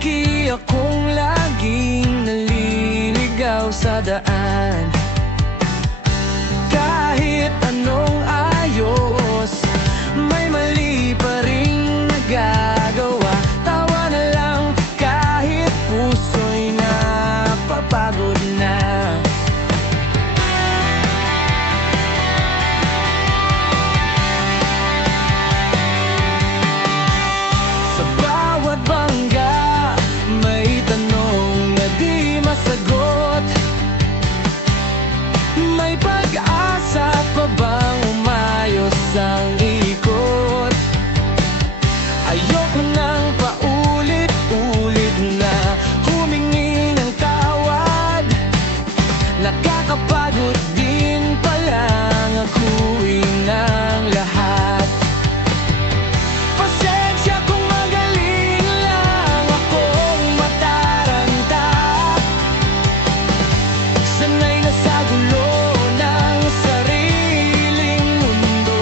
Maski akong laging naliligaw sa daan, kahit anong ayos, may mali pa ring nagagawa. Tawa na lang kahit puso'y napapagod na. Sa bawat bangga, may tanong na di masagot. May pag-asa pa bang umayos ang ikot? Ayoko nang paulit-ulit na humingi ng tawad. Nakakapagod din palang akuin ang lahat. Pasensya kung magaling lang akong mataranta. Sanay na sa gulo ng sariling mundo.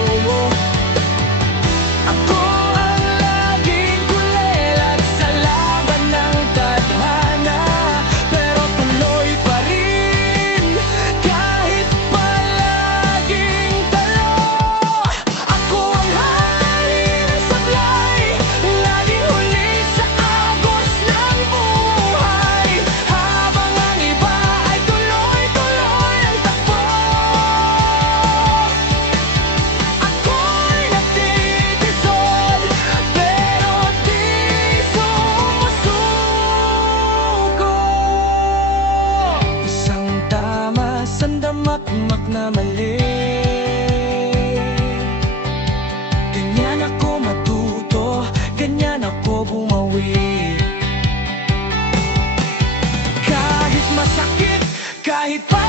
Ako ang laging kulelat sa laban ng tadhana, pero tuloy pa rin kahit palaging talo. Ako ang hari ng sablay, laging huli sa agos ng buhay, habang ang iba ay tuloy-tuloy ang takbo. Ako'y nagtitisod, pero di sumusuko. Isang tama, sandamakmak na mali. Ganyan ako matuto, ganyan ako bumawi. Kahit masakit, kahit pa